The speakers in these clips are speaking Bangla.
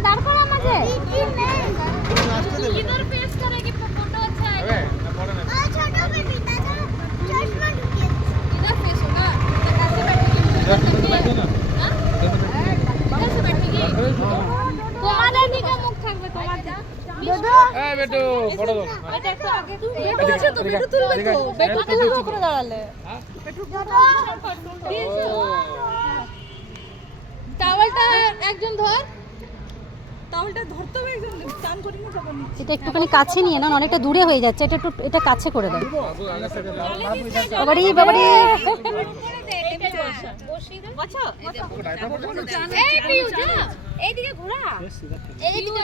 दाढ़ करा माঝে इधर फेस करेगी फोटो अच्छा आएगा छोटा बेबी दादा चश्मा ढूंढिए इधर फेस होगा कैसे बैठेगी हां कैसे बैठेगी তোমাদের দিকে মুখ থাকবে তোমাদের দাদা এই বেটু বড় দাও এটা একটু আগে বেটু আছে তো বেটু তুলবে তো বেটু তুলবে উপরে দাঁড়ালে বেটু দাদা টাওয়ালটা একজন ধর টাওয়ালটা ধরতে হবে একজন টান করি না যখন এটা একটুখানি কাছে নিয়ে না অনেকটা দূরে হয়ে যাচ্ছে এটা একটু এটা কাছে করে দাও বাবাড়ি বাবাড়ি বসো এই প্রিয় যা এইদিকে ঘোরা এইদিকে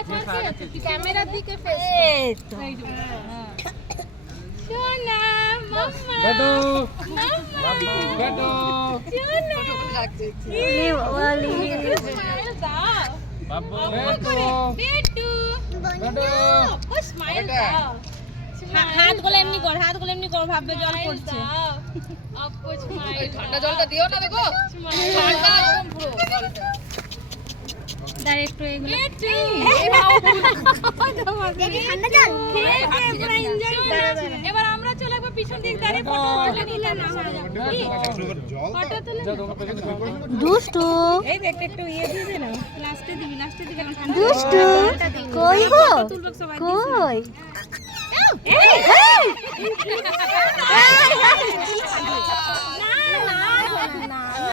ক্যামেরার দিকে ফেস এই তো সোনা মাম্মা বেটু মাম্মা বেটু সোনা লাগছে লি ওয়ালি স্মাইল দাও বাবু বেটু বেটু ও স্মাইল দাও হাতগুলো এমনি কর ভাববে জল পড়ছে আপু স্মাইল ঠান্ডা জলটা দিও না দেখো ঠান্ডা একদম পুরো জলটা ডাইরেক্ট এগুলো দেখি ঠান্ডা জল পুরো এনজয় করছে এবার আমরা চলে যাব পিছন দিক দাঁড়িয়ে ফটো তুলে না হয়ে যাবে ফটো তুলে দুষ্টু এই দেখ একটু ইয়ে দিয়ে দে না লাস্টে দিবি দুষ্টু কই গো কই